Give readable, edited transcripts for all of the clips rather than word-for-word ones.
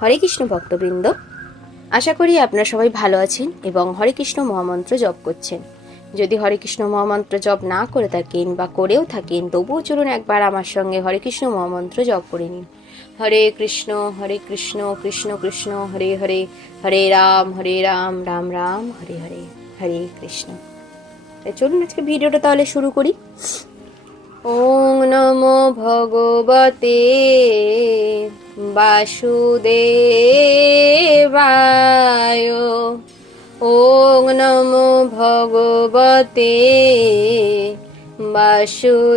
হরে কৃষ্ণ ভক্তবৃন্দ, আশা করি আপনারা সবাই ভালো আছেন এবং হরে কৃষ্ণ মহামন্ত্র জপ করছেন। যদি হরে কৃষ্ণ মহামন্ত্র জপ না করে থাকেন বা করেও থাকেন, তবুও চলুন একবার আমার সঙ্গে হরে কৃষ্ণ মহামন্ত্র জপ করে নিন। হরে কৃষ্ণ কৃষ্ণ কৃষ্ণ হরে হরে, হরে রাম রাম রাম হরে হরে, হরে কৃষ্ণ। চলুন আজকে ভিডিওটা তাহলে শুরু করি। ওং নমো ভগবতে বাসুদেবায়। ওং নমো ভগবতে বাসুদেবায়।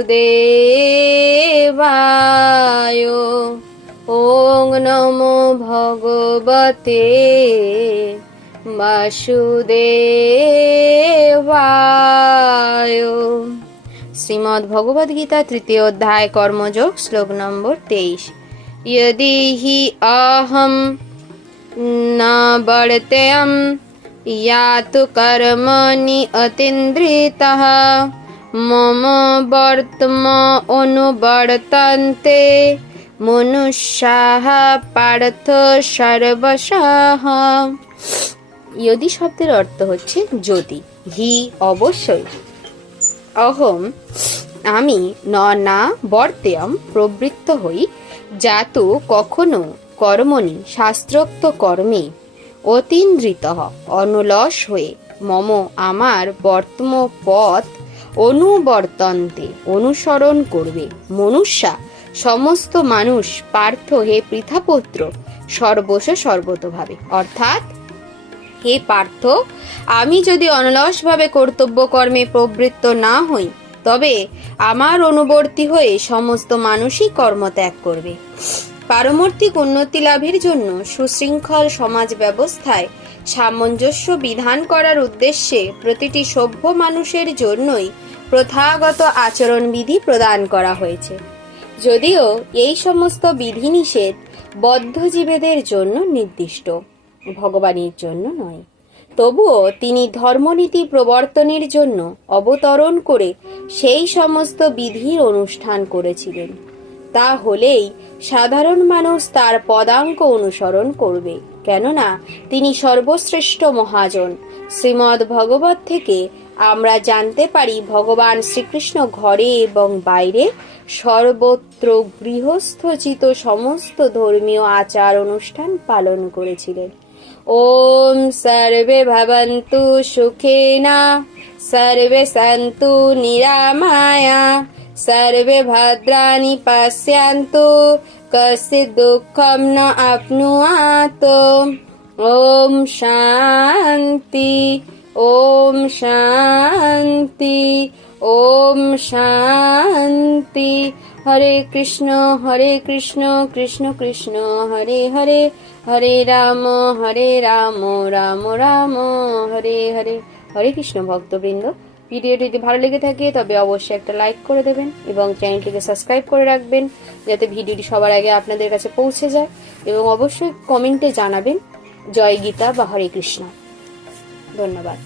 ওং নমো ভগবতে বাসুদেবায়। শ্রীমদ্ ভগবদ গীতা তৃতীয় অধ্যায় কর্মযোগ, শ্লোক নম্বর 23। यदि हि अहं न वर्तेयं यातु कर्मणि अतीन्द्रितः मम वर्त्म अनुवर्तन्ते मनुष्याः पार्थ सर्वशः। यदि শব্দের অর্থ হচ্ছে যদি, হি অবশ্যই, অহম আমি, না বর্তেয়ম প্রবৃত্ত হই, যাতু কখনো, কর্মণি শাস্ত্রোক্ত কর্মে, অতীন্দ্রিত অনুলস হয়ে, মম আমার, বর্তম পথ অনুবর্তন্তে অনুসরণ করবে, মনুষ্যা সমস্ত মানুষ, পার্থ হে পৃথাপুত্র, সর্বস্ব সর্বতোভাবে। অর্থাৎ হে পার্থ, আমি যদি অনলসভাবে কর্তব্য কর্মে প্রবৃত্ত না হই, তবে আমার অনুবর্তী হয়ে সমস্ত মানুষই কর্ম ত্যাগ করবে। পারমার্থিক উন্নতি লাভের জন্য সুশৃঙ্খল সমাজ ব্যবস্থায় সামঞ্জস্য বিধান করার উদ্দেশ্যে প্রতিটি সভ্য মানুষের জন্যই প্রথাগত আচরণবিধি প্রদান করা হয়েছে। যদিও এই সমস্ত বিধিনিষেধ বদ্ধজীবেদের জন্য নির্দিষ্ট, ভগবানের জন্য নয়, তবুও তিনি ধর্মনীতি প্রবর্তনের জন্য অবতরণ করে সেই সমস্ত বিধির অনুষ্ঠান করেছিলেন। তা হলেই সাধারণ মানুষ তার পদাঙ্ক অনুসরণ করবে, কেননা তিনি সর্বশ্রেষ্ঠ মহাজন। শ্রীমদ্ ভগবত থেকে আমরা জানতে পারি, ভগবান শ্রীকৃষ্ণ ঘরে এবং বাইরে সর্বত্র গৃহস্থচিত সমস্ত ধর্মীয় আচার অনুষ্ঠান পালন করেছিলেন। ওম সর্বে ভবন্তু সুখেনা, সর্বে সন্তু নিরাময়া, সর্বে ভদ্রাণি পশ্যন্তু, কশ্চিৎ দুঃখম ন আপ্নুয়াত। ওম শান্তি, ওম শান্তি, ওম শান্তি। হরে কৃষ্ণ কৃষ্ণ কৃষ্ণ হরে হরে, হরে রাম রাম রাম হরে হরে। হরে কৃষ্ণ ভক্তবৃন্দ, ভিডিওটি যদি ভালো লেগে থাকে তবে অবশ্যই একটা লাইক করে দেবেন এবং চ্যানেলটিকে সাবস্ক্রাইব করে রাখবেন, যাতে ভিডিওটি সবার আগে আপনাদের কাছে পৌঁছে যায়। এবং অবশ্যই কমেন্টে জানাবেন জয় গীতা বা হরে কৃষ্ণ। ধন্যবাদ।